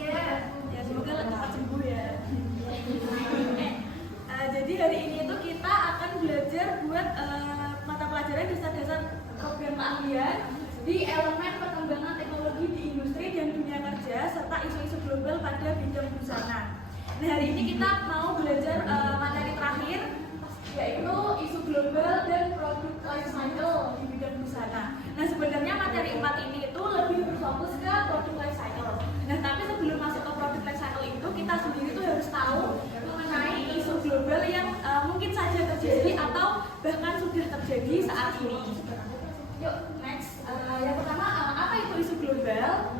Iya, ya semoga cepat sembuh ya. Jadi hari ini itu kita akan belajar buat mata pelajaran dasar-dasar program keahlian di elemen perkembangan teknologi di industri dan dunia kerja serta isu-isu global pada bidang busana. Nah, hari ini kita mau belajar materi terakhir, yaitu isu global dan produk life cycle di bidang busana. Nah, sebenarnya materi 4 ini itu lebih berfokus ke produk life cycle. Nah, tapi sebelum masuk ke produk life cycle itu, kita sendiri tuh harus tahu mengenai isu global yang mungkin saja terjadi atau bahkan sudah terjadi saat ini. Yuk, next. Yang pertama, apa itu isu global?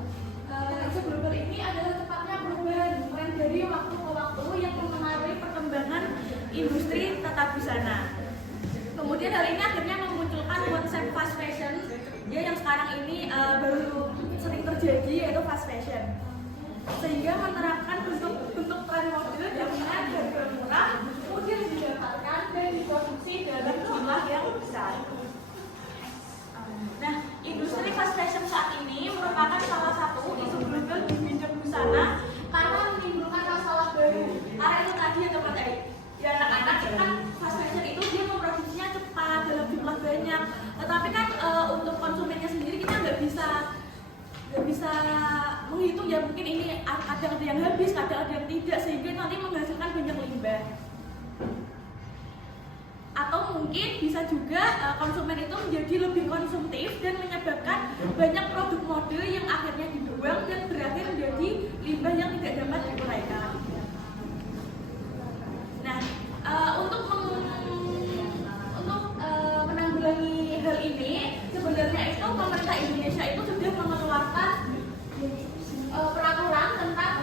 Isu global ini adalah tepatnya perubahan tren dari waktu ke waktu yang mempengaruhi perkembangan industri tata busana. Kemudian hal ini akhirnya memunculkan konsep fast fashion, ya, yang sekarang ini baru sering terjadi, yaitu fast fashion, sehingga menerapkan bentuk tren model dengan harga murah, mudah didapatkan dan diproduksi dalam jumlah yang besar. Nah, industri fast fashion saat ini merupakan salah satu isu global di bidang busana karena menimbulkan masalah baru. Karena itu tadi ya teman-teman, ya anak-anak kan fast fashion itu dia memproduksinya cepat dalam jumlah banyak, tetapi kan untuk konsumennya sendiri kita nggak bisa menghitung, ya mungkin ini kadang ada yang habis, kadang ada yang tidak, sehingga nanti menghasilkan banyak limbah. Atau mungkin bisa juga konsumen itu menjadi lebih konsumtif dan menyebabkan banyak produk mode yang akhirnya dibuang dan berakhir menjadi limbah yang tidak dapat diuraikan. Nah, untuk menanggulangi hal ini, sebenarnya itu pemerintah Indonesia itu sudah mengeluarkan peraturan tentang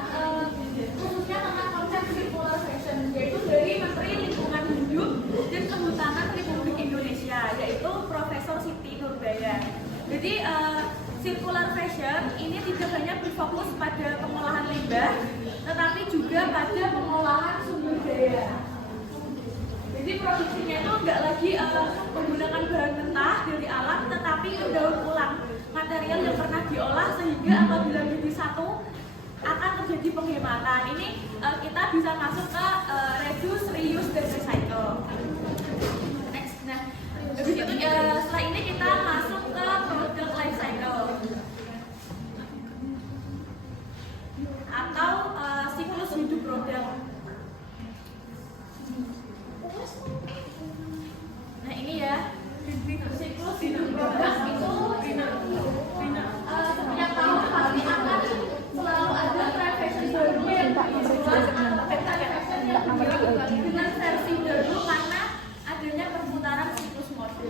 khususnya tentang konsep circular fashion, yaitu dari Menteri Lingkungan Hidup dan Kehutanan Republik Indonesia, yaitu Profesor Siti Nurbaya. Jadi circular fashion ini tidak hanya berfokus pada pengolahan limbah, tetapi juga pada pengolahan sumber daya. Jadi produksinya itu nggak lagi menggunakan bahan mentah dari alam, tetapi mendaur ulang material yang pernah diolah, sehingga apabila menjadi satu akan terjadi penghematan. Ini kita bisa masuk ke reduce, reuse, dan recycle. Next, nah, habis itu setelah ini kita masuk ke product life cycle atau siklus hidup produk. Nah, ini ya, siklus hidup produk itu setiap tahun pasti akan selalu ada tren fashion baru yang dijual dengan versi baru karena adanya perputaran siklus mode.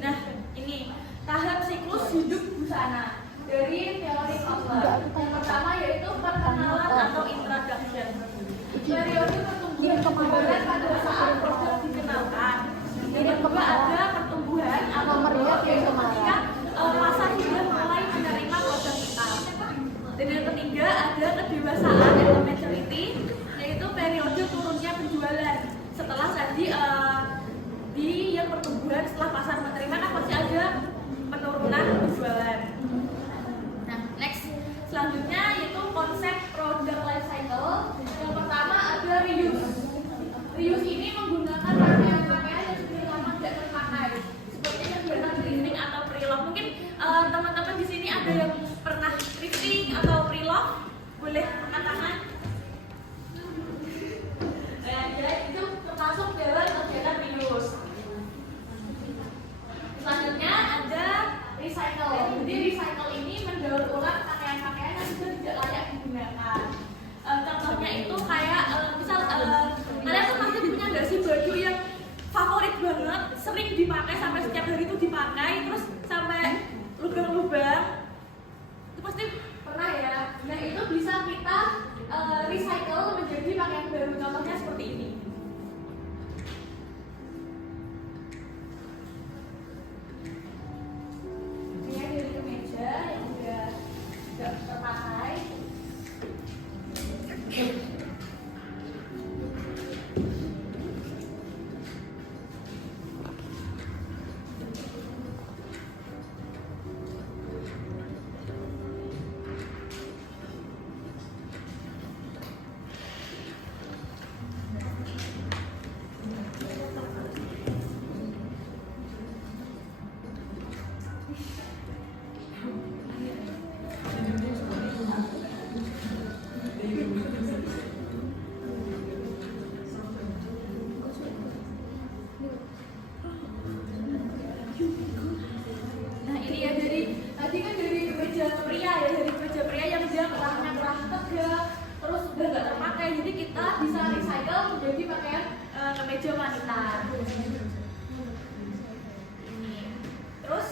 Nah, ini tahap siklus hidup busana dari teori Kotler. Yang pertama yaitu perkenalan atau introduction. Periode pertumbuhan pada saat produk dikenalkan. Yang kedua ada pertumbuhan atau growth, yaitu ketika pasar sudah mulai menerima produk kita. Dan yang ketiga ada kedewasaan atau maturity, yaitu periode turunnya penjualan. Setelah tadi di yang pertumbuhan setelah pasar menerima kan pasti ada penurunan penjualan. Nah, next selanjutnya yaitu konsep product life cycle. Yang pertama ada reuse. Reuse ini menggunakan pakaian-pakaian yang sudah lama tidak terpakai, seperti yang pernah thrifting atau pre-love. Mungkin teman-teman di sini ada yang pernah thrifting atau pre-love, boleh angkat tangan. Ya, itu termasuk dalam kegiatan reuse. Selanjutnya ada recycle. Jadi recycle ini mendaur ulang pakaian-pakaian yang sudah tidak layak digunakan. Contohnya itu kayak misal kalian tuh pasti punya nggak sih baju yang favorit banget, sering dipakai sampai setiap hari itu dipakai, terus sampai lubang-lubang, itu pasti pernah ya. Nah, itu bisa kita recycle menjadi pakaian baru. Contohnya seperti ini. Ini dari kemeja yang udah nggak terpakai. kemeja pria yang dia kerahnya kerah tegak, terus udah nggak terpakai, jadi kita bisa recycle menjadi pakaian kemeja wanita. Terus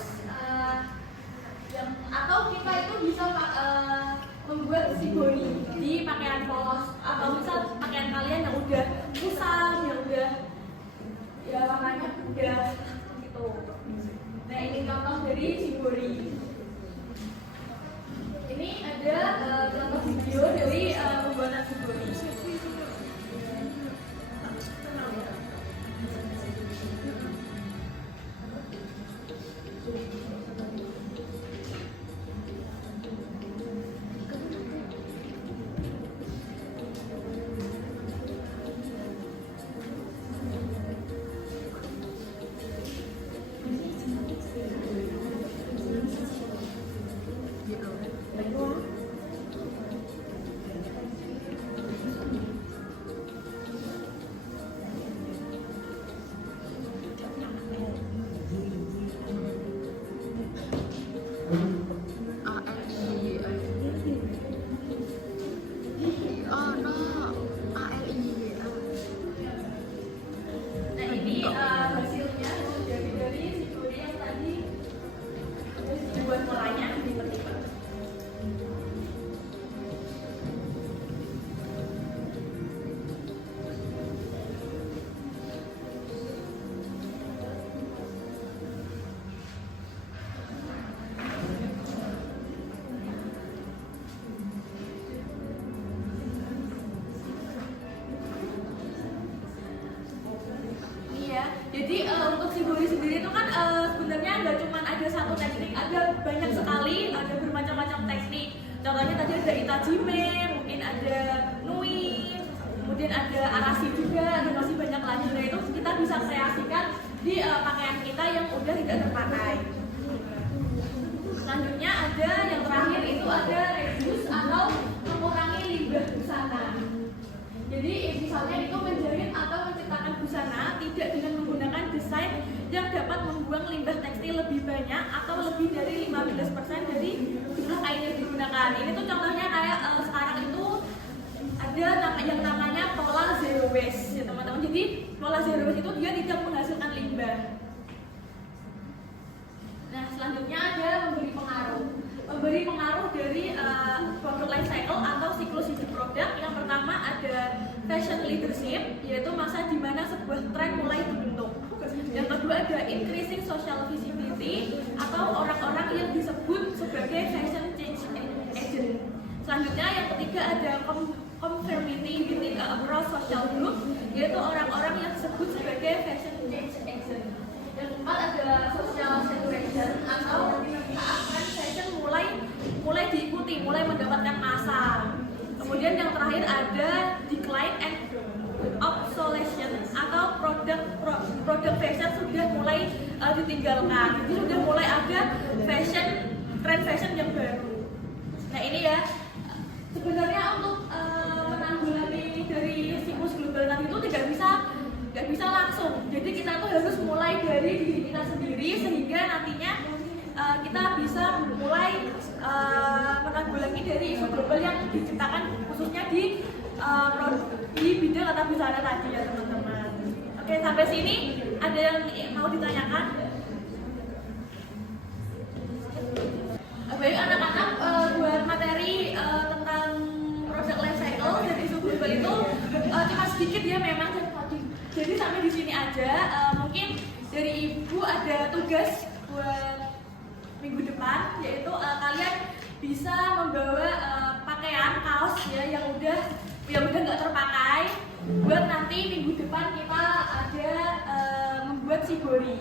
atau kita itu bisa membuat shibori di pakaian polos, atau misal pakaian kalian yang udah kusam, yang udah ya warnanya udah gitu. Nah ini contoh dari shibori. Ini ada contoh video dari pembuatan shibori. Jadi untuk shibori sendiri itu kan sebenarnya nggak cuma ada satu teknik, ada banyak sekali, ada bermacam-macam teknik. Contohnya tadi ada itajime, mungkin ada nui, kemudian ada arashi juga, dan masih banyak lagi. Nah itu kita bisa kreasikan di pakaian kita yang udah tidak terpakai. Selanjutnya ada yang terakhir itu ada reduce atau mengurangi limbah busana. Jadi misalnya itu menjahit atau menciptakan busana tidak dengan menggunakan desain yang dapat membuang limbah tekstil lebih banyak atau lebih dari 15% dari jumlah kain yang digunakan. Ini tuh contohnya kayak sekarang itu ada yang namanya pola zero waste ya teman-teman. Jadi pola zero waste itu dia tidak menghasilkan limbah. Nah selanjutnya ada memberi pengaruh dari produk life cycle atau siklus hidup produk. Yang pertama ada fashion leadership, yaitu masa di mana sebuah tren mulai dibentuk. Yang kedua ada increasing social visibility atau orang-orang yang disebut sebagai fashion change agent. Selanjutnya yang ketiga ada conformity within across social group, yaitu orang-orang yang disebut sebagai fashion change agent. Yang keempat ada social saturation atau tren fashion mulai diikuti, mulai mendapatkan massa. Kemudian yang terakhir ada decline and obsolescence atau produk fashion sudah mulai ditinggalkan. Jadi sudah mulai ada tren fashion yang baru. Nah ini ya sebenarnya untuk menanggulangi dari siklus global tadi itu nggak bisa langsung. Jadi kita tuh harus mulai dari diri kita sendiri sehingga nantinya kita bisa mulai menanggulangi dari isu global yang diciptakan khususnya di bidang tata busana tadi ya teman-teman. Oke sampai sini ada yang mau ditanyakan? Baik anak-anak, buat materi tentang produk life cycle dan isu global itu cuma sedikit ya memang. Jadi sampai di sini aja. Mungkin dari ibu ada tugas buat minggu depan, yaitu kalian bisa membawa pakaian kaos ya yang udah nggak terpakai. Buat nanti minggu depan kita ada membuat shibori.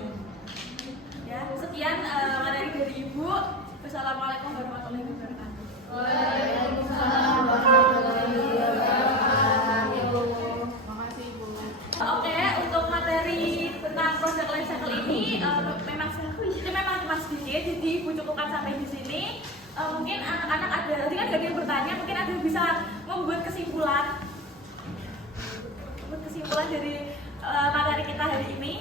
Ya, sekian materi dari ibu. Wassalamualaikum warahmatullahi wabarakatuh. Waalaikumsalam warahmatullahi wabarakatuh. Makasih ibu. Oke, untuk materi tentang produk life cycle ini memang cuma sedikit, jadi ibu cukupkan sampai di sini. Mungkin anak-anak ada, tadi kan ada yang bertanya, mungkin ada yang bisa membuat kesimpulan dari materi kita hari ini.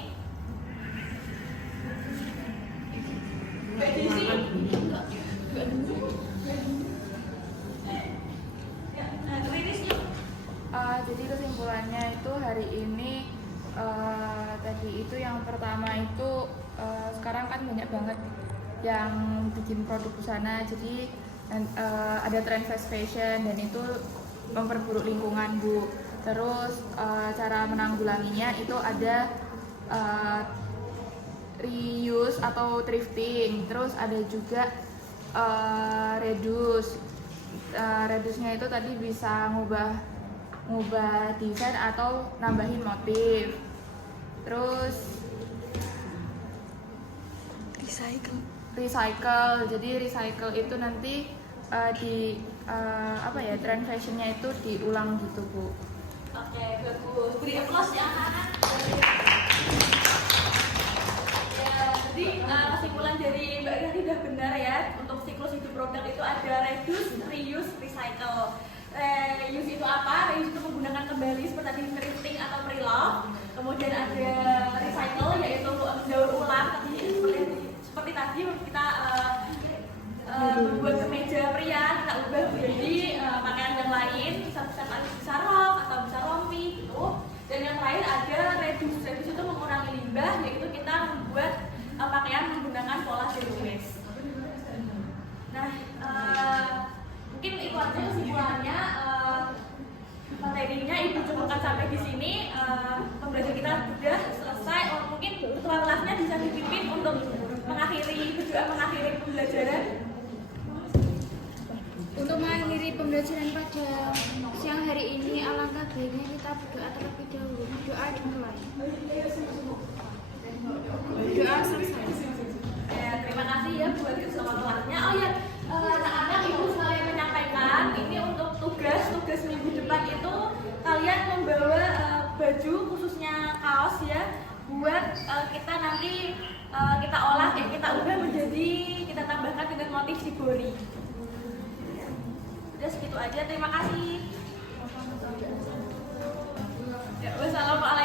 Mbak Desi, Jadi kesimpulannya itu hari ini tadi itu yang pertama itu sekarang kan banyak banget yang bikin produk busana, jadi ada tren fast fashion dan itu memperburuk lingkungan Bu. Terus cara menanggulanginya itu ada reuse atau thrifting, terus ada juga reduce. Reduce-nya itu tadi bisa ngubah desain atau nambahin motif. Terus recycle. Jadi recycle itu nanti tren fashionnya itu diulang gitu Bu. Oke, bagus. Beri applause ya anak-anak. Ya, jadi kesimpulan dari Mbak Ira sudah benar ya. Untuk siklus hidup produk itu ada reduce, reuse, recycle. Reuse itu apa? Reuse itu menggunakan kembali seperti tadi thrifting atau pre-love. Kemudian ada recycle yaitu daur ulang. Seperti tadi kita membuat kemeja pria kita ubah menjadi pakaian yang lain, bisa rok atau bisa rompi gitu. Dan yang lain ada reduce. Reduce itu mengurangi limbah, yaitu kita membuat pakaian menggunakan pola zero waste. Nah, mungkin itu aja kesimpulannya. Materinya Ibu cukupkan sampai di sini. Pembelajaran kita sudah selesai. Mungkin ketua kelasnya bisa dipimpin untuk berdoa mengakhiri pembelajaran. Untuk mengakhiri pembelajaran pada siang hari ini, alangkah baiknya kita berdoa terlebih dahulu. Doa dimulai. Doa selesai. Ya, terima kasih ya buat ketua kelasnya. Oh ya, anak-anak Ibu sekalian menyampaikan ini untuk tugas minggu depan itu kalian membawa baju khususnya kaos ya, buat kita nanti kita olah, kita ubah menjadi, kita tambahkan dengan motif shibori. Udah segitu aja, terima kasih. Ya, wassalamualaikum.